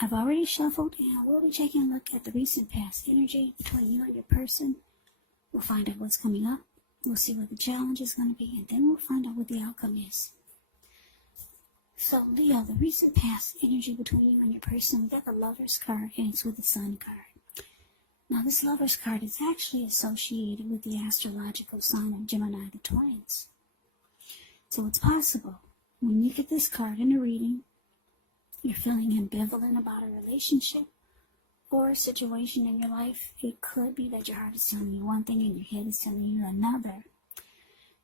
I've already shuffled, and we'll be taking a look at the recent past energy between you and your person. We'll find out what's coming up. We'll see what the challenge is going to be, and then we'll find out what the outcome is. So, Leo, the recent past energy between you and your person, we got the Lover's card, and it's with the Sun card. Now, this Lover's card is actually associated with the astrological sign of Gemini, the twins. So it's possible, when you get this card in a reading, you're feeling ambivalent about a relationship or a situation in your life. It could be that your heart is telling you one thing and your head is telling you another.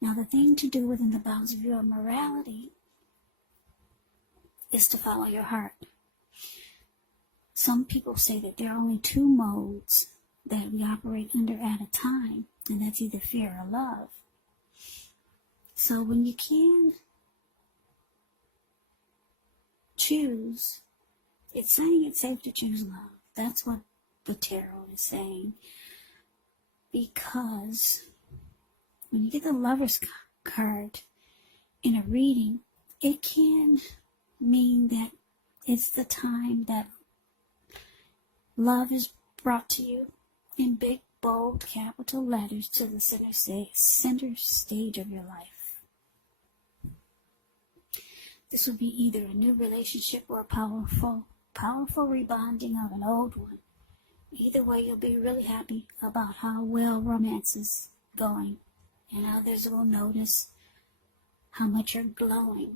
Now, the thing to do within the bounds of your morality is to follow your heart. Some people say that there are only two modes that we operate under at a time, and that's either fear or love. So when you can choose, it's saying it's safe to choose love. That's what the tarot is saying. Because when you get the Lover's card in a reading, it can mean that it's the time that love is brought to you in big, bold, capital letters to the center stage of your life. This would be either a new relationship or a powerful rebonding of an old one. Either way, you'll be really happy about how well romance is going, and others will notice how much you're glowing.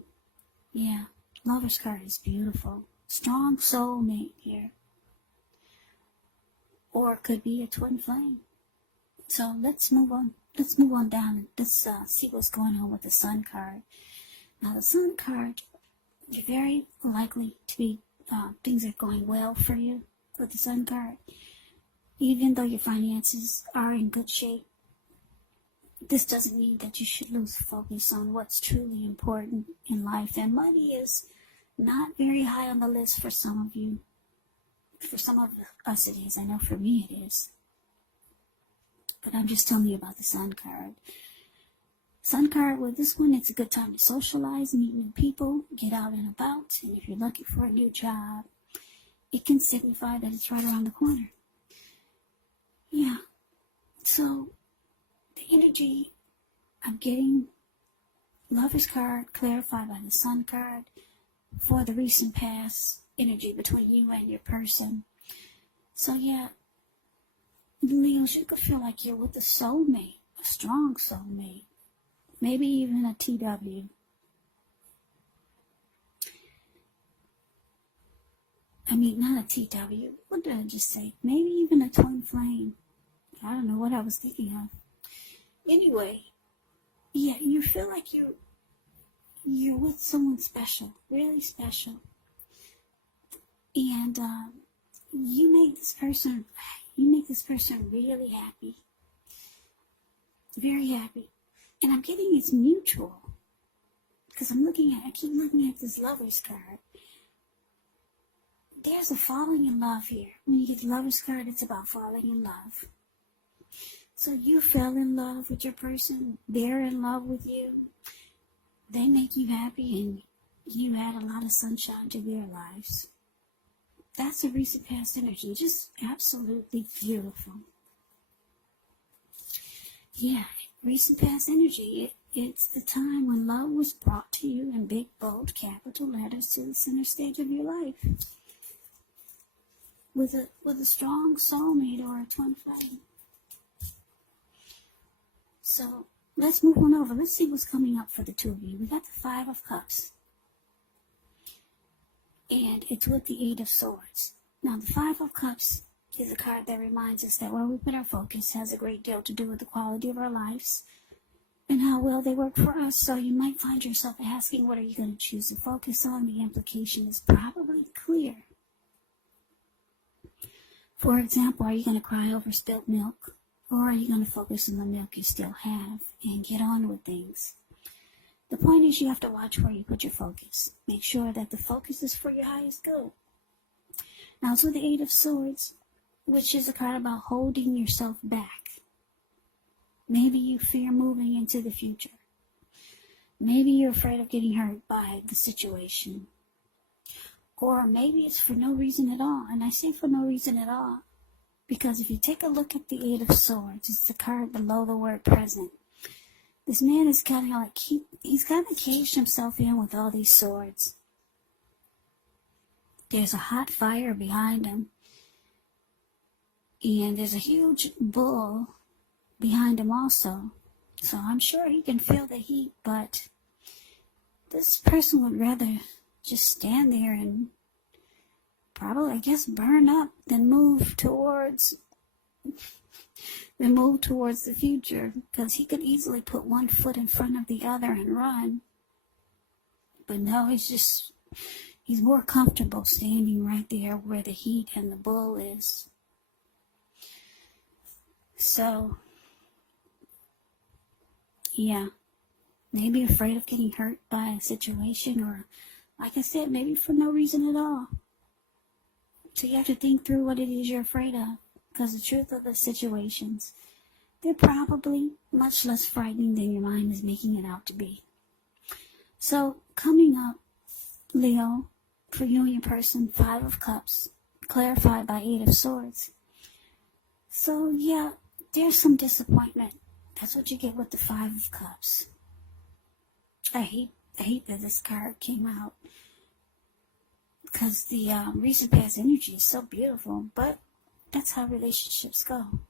Yeah, Lover's card is beautiful. Strong soulmate here. Or it could be a twin flame. So let's move on. Let's move on down and let's see what's going on with the Sun card. Now, the Sun card, you're very likely to be, things are going well for you with the Sun card. Even though your finances are in good shape, this doesn't mean that you should lose focus on what's truly important in life. And money is not very high on the list for some of you. For some of us it is. I know for me it is. But I'm just telling you about the Sun card. Sun card, with this one, it's a good time to socialize, meet new people, get out and about. And if you're looking for a new job, it can signify that it's right around the corner. Yeah. So, the energy I'm getting, Lover's card clarified by the Sun card for the recent past energy between you and your person. So yeah, Leos, you could feel like you're with a soulmate, a strong soulmate, maybe even a TW. I mean, not a TW. What did I just say? Maybe even a twin flame. I don't know what I was thinking of. Anyway, yeah, you feel like you're with someone special, really special. And you make this person really happy, very happy. And I'm getting it's mutual, because I keep looking at this Lover's card. There's a falling in love here. When you get the Lover's card, it's about falling in love. So you fell in love with your person, they're in love with you, they make you happy, and you add a lot of sunshine to their lives. That's a recent past energy, just absolutely beautiful. Yeah, recent past energy, it's the time when love was brought to you in big, bold, capital letters to the center stage of your life. With a strong soulmate or a twin flame. So, let's move on over. Let's see what's coming up for the two of you. We got the Five of Cups. And it's with the Eight of Swords. Now, the Five of Cups is a card that reminds us that where we put our focus has a great deal to do with the quality of our lives and how well they work for us. So you might find yourself asking, what are you going to choose to focus on? The implication is probably clear. For example, are you going to cry over spilled milk? Or are you going to focus on the milk you still have and get on with things? The point is you have to watch where you put your focus. Make sure that the focus is for your highest good. Now, it's with the Eight of Swords, which is a card about holding yourself back. Maybe you fear moving into the future. Maybe you're afraid of getting hurt by the situation. Or maybe it's for no reason at all. And I say for no reason at all because if you take a look at the Eight of Swords, it's the card below the word present. This man is kind of like, he's kind of caged himself in with all these swords. There's a hot fire behind him. And there's a huge bull behind him also. So I'm sure he can feel the heat, but this person would rather just stand there and probably, I guess, burn up than move towards the future, because he could easily put one foot in front of the other and run. But no, he's more comfortable standing right there where the heat and the bull is. So, yeah, maybe afraid of getting hurt by a situation, or, like I said, maybe for no reason at all. So you have to think through what it is you're afraid of, because the truth of the situations, they're probably much less frightening than your mind is making it out to be. So, coming up, Leo, for you and your person, Five of Cups, clarified by Eight of Swords. So, yeah, there's some disappointment. That's what you get with the Five of Cups. I hate that this card came out, because the recent past energy is so beautiful, but that's how relationships go.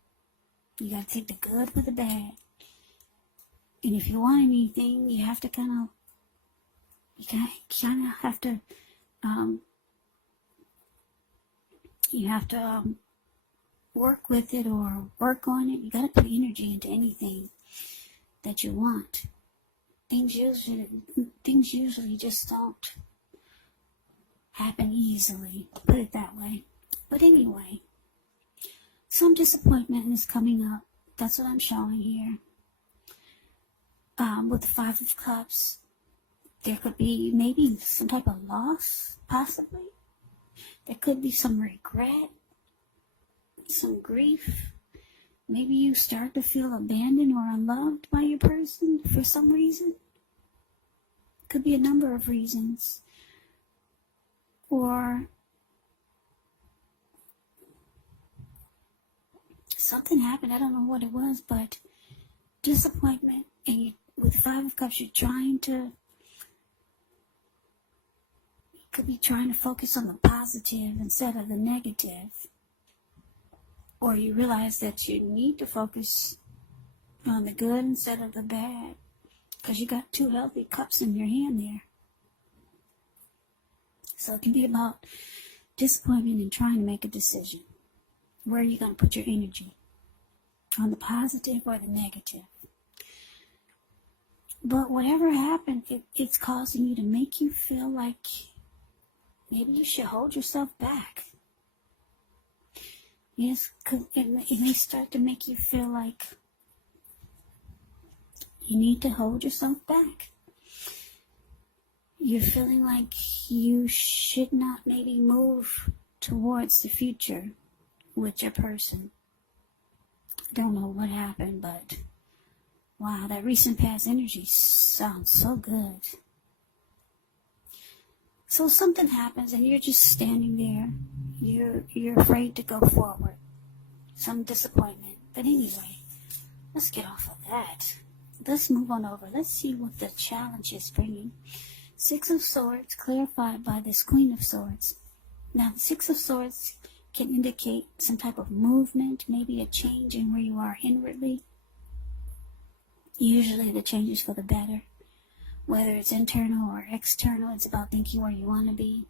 You gotta take the good with the bad. And if you want anything, you have to kind of have to, work with it or work on it. You gotta put energy into anything that you want. Things usually just don't happen easily, put it that way. But anyway, some disappointment is coming up. That's what I'm showing here. With the Five of Cups, there could be maybe some type of loss, possibly. There could be some regret, some grief. Maybe you start to feel abandoned or unloved by your person for some reason. Could be a number of reasons. Or something happened, I don't know what it was, but disappointment. And with Five of Cups, you could be trying to focus on the positive instead of the negative. Or you realize that you need to focus on the good instead of the bad, because you got two healthy cups in your hand there. So it can be about disappointment and trying to make a decision. Where are you going to put your energy? On the positive or the negative? But whatever happened, it's causing you to make you feel like maybe you should hold yourself back. Yes, it may start to make you feel like you need to hold yourself back. You're feeling like you should not maybe move towards the future with your person. I don't know what happened, but wow, that recent past energy sounds so good. So something happens and you're just standing there. You're afraid to go forward. Some disappointment. But anyway, let's get off of that. Let's move on over. Let's see what the challenge is bringing. Six of Swords, clarified by this Queen of Swords. Now, the Six of Swords can indicate some type of movement, maybe a change in where you are inwardly. Usually the change is for the better. Whether it's internal or external, it's about thinking where you want to be.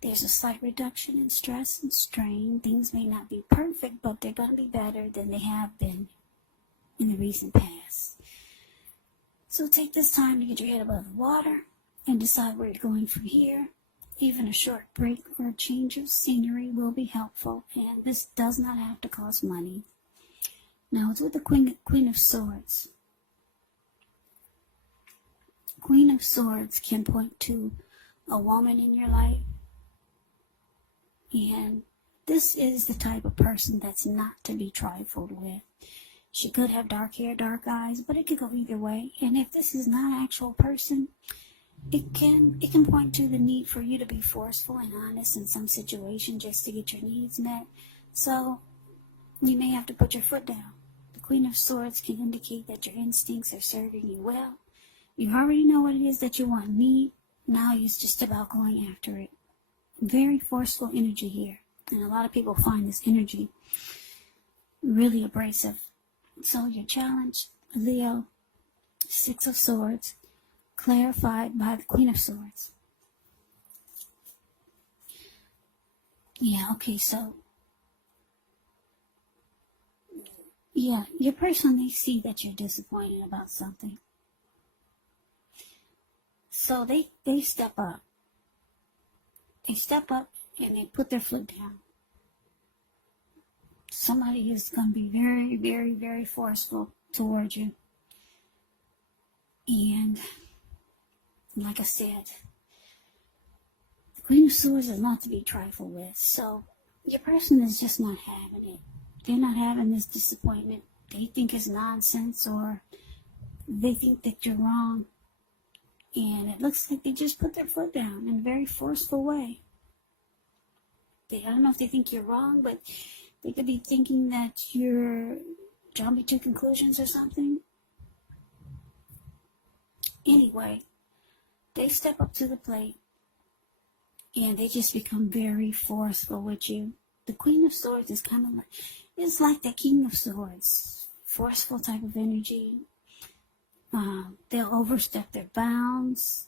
There's a slight reduction in stress and strain. Things may not be perfect, but they're going to be better than they have been in the recent past. So take this time to get your head above the water and decide where you're going from here. Even a short break or a change of scenery will be helpful, and this does not have to cost money. Now it's with the Queen of Swords. Queen of Swords can point to a woman in your life, and this is the type of person that's not to be trifled with. She could have dark hair, dark eyes, but it could go either way. And if this is not an actual person, it can point to the need for you to be forceful and honest in some situation just to get your needs met. So you may have to put your foot down. The Queen of Swords can indicate that your instincts are serving you well. You already know what it is that you want and need. Now it's just about going after it. Very forceful energy here. And a lot of people find this energy really abrasive. So your challenge, Leo, Six of Swords, clarified by the Queen of Swords. Yeah, okay, so yeah, your person, they see that you're disappointed about something. So they step up. They step up and they put their foot down. Somebody is going to be very, very, very forceful towards you. And like I said, the Queen of Swords is not to be trifled with. So your person is just not having it. They're not having this disappointment. They think it's nonsense, or they think that you're wrong. And it looks like they just put their foot down in a very forceful way. I don't know if they think you're wrong, but they could be thinking that you're jumping to conclusions or something. Anyway, they step up to the plate and they just become very forceful with you. The Queen of Swords is kind of like, it's like the King of Swords. Forceful type of energy. They'll overstep their bounds.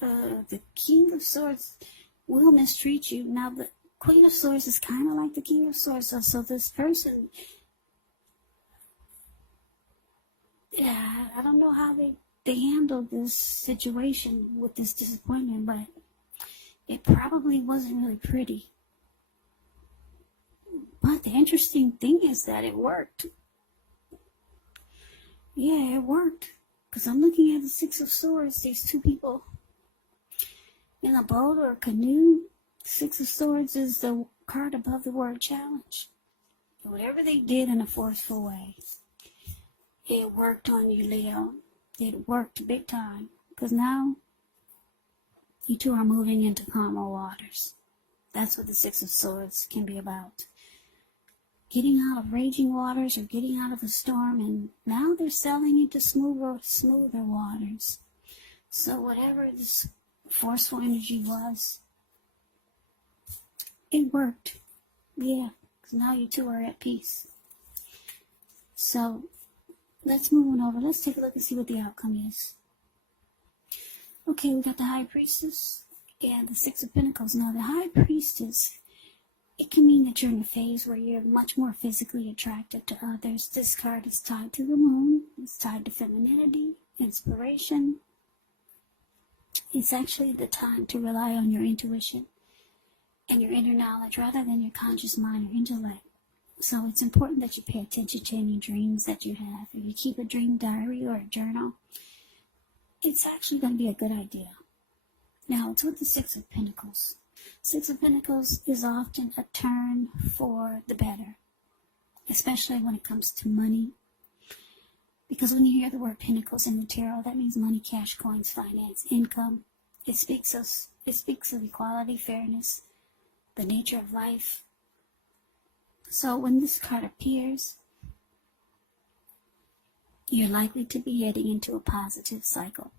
The King of Swords will mistreat you. Now, the Queen of Swords is kind of like the King of Swords. So this person, yeah, I don't know how they handled this situation with this disappointment, but it probably wasn't really pretty. But the interesting thing is that it worked. Yeah, it worked. Because I'm looking at the Six of Swords. There's two people in a boat or a canoe. Six of Swords is the card above the word challenge. Whatever they did in a forceful way, it worked on you, Leo. It worked big time. Because now, you two are moving into calmer waters. That's what the Six of Swords can be about. Getting out of raging waters or getting out of the storm, and now they're sailing into smoother waters. So whatever this forceful energy was, it worked. Yeah, because now you two are at peace. So let's move on over. Let's take a look and see what the outcome is. Okay, we got the High Priestess and the Six of Pentacles. Now the High Priestess, it can mean that you're in a phase where you're much more physically attracted to others. This card is tied to the moon. It's tied to femininity, inspiration. It's actually the time to rely on your intuition and your inner knowledge rather than your conscious mind or intellect. So it's important that you pay attention to any dreams that you have. If you keep a dream diary or a journal, it's actually going to be a good idea. Now, it's with the Six of Pentacles. Six of Pentacles is often a turn for the better, especially when it comes to money. Because when you hear the word Pentacles in the tarot, that means money, cash, coins, finance, income. It speaks of equality, fairness, the nature of life. So when this card appears, you're likely to be heading into a positive cycle.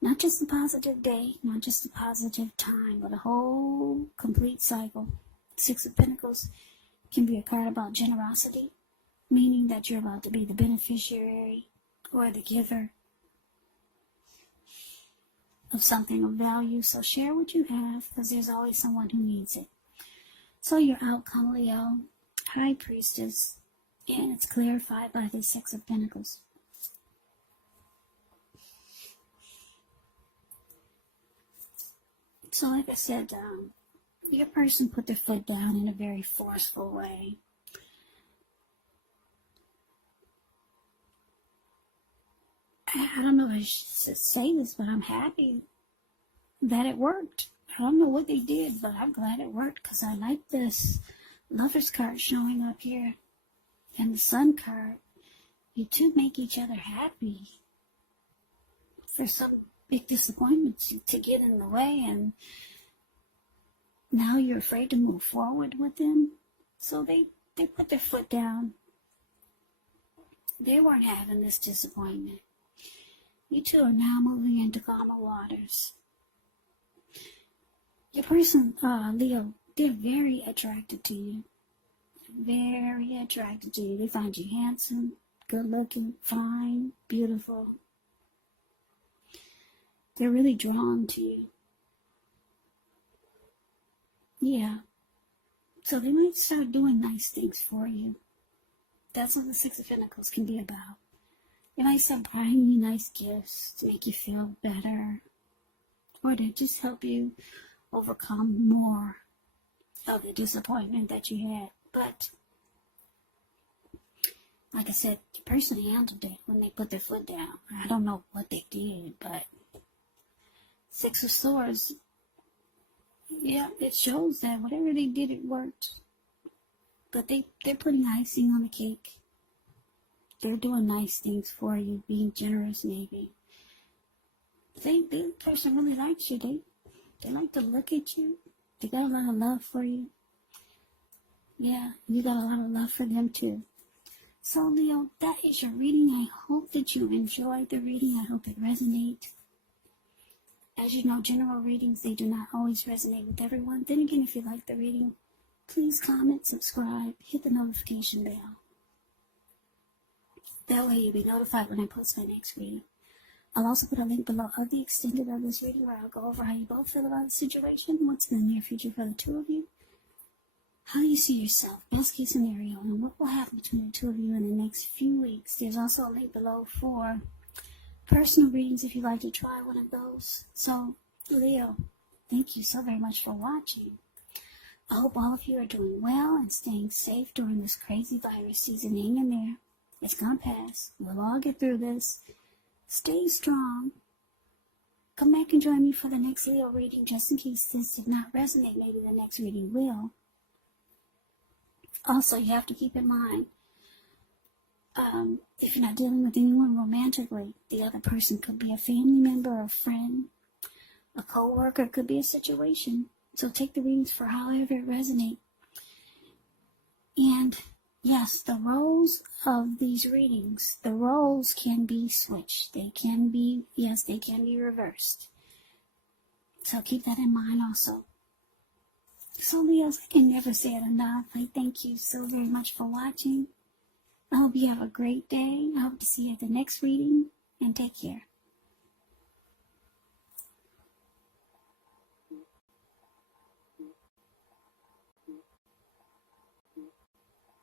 Not just a positive day, not just a positive time, but a whole complete cycle. Six of Pentacles can be a card about generosity, meaning that you're about to be the beneficiary or the giver of something of value. So share what you have, because there's always someone who needs it. So your outcome, Leo, High Priestess, and it's clarified by the Six of Pentacles. So like I said, your person put their foot down in a very forceful way. I don't know if I should say this, but I'm happy that it worked. I don't know what they did, but I'm glad it worked, because I like this Lover's card showing up here and the Sun card. You two make each other happy for some big disappointments to get in the way, and now you're afraid to move forward with them. So they put their foot down. They weren't having this disappointment. You two are now moving into calmer waters. Your person, Leo, they're very attracted to you. Very attracted to you. They find you handsome, good looking, fine, beautiful. They're really drawn to you. Yeah. So they might start doing nice things for you. That's what the Six of Pentacles can be about. They might start buying you nice gifts to make you feel better, or to just help you overcome more of the disappointment that you had. But like I said, the person handled it when they put their foot down. I don't know what they did, but Six of Swords, yeah, it shows that whatever they did, it worked. But they're putting icing on the cake. They're doing nice things for you, being generous maybe. The person really likes you. They like to look at you. They got a lot of love for you. Yeah, you got a lot of love for them too. So Leo, that is your reading. I hope that you enjoyed the reading. I hope it resonates. As you know, general readings, they do not always resonate with everyone. Then again, if you like the reading, please comment, subscribe, hit the notification bell. That way you'll be notified when I post my next reading. I'll also put a link below of the extended of this reading where I'll go over how you both feel about the situation, what's in the near future for the two of you, how you see yourself, best case scenario, and what will happen between the two of you in the next few weeks. There's also a link below for personal readings if you'd like to try one of those. So, Leo, thank you so very much for watching. I hope all of you are doing well and staying safe during this crazy virus season. Hang in there. It's gonna pass. We'll all get through this. Stay strong. Come back and join me for the next Leo reading, just in case this did not resonate. Maybe the next reading will. Also, you have to keep in mind, if you're not dealing with anyone romantically, the other person could be a family member, a friend, a co-worker, could be a situation. So take the readings for however it resonates. And yes, the roles of these readings, the roles can be switched. They can be reversed. So keep that in mind also. So Leos, I can never say it enough. I thank you so very much for watching. I hope you have a great day. I hope to see you at the next reading, and take care.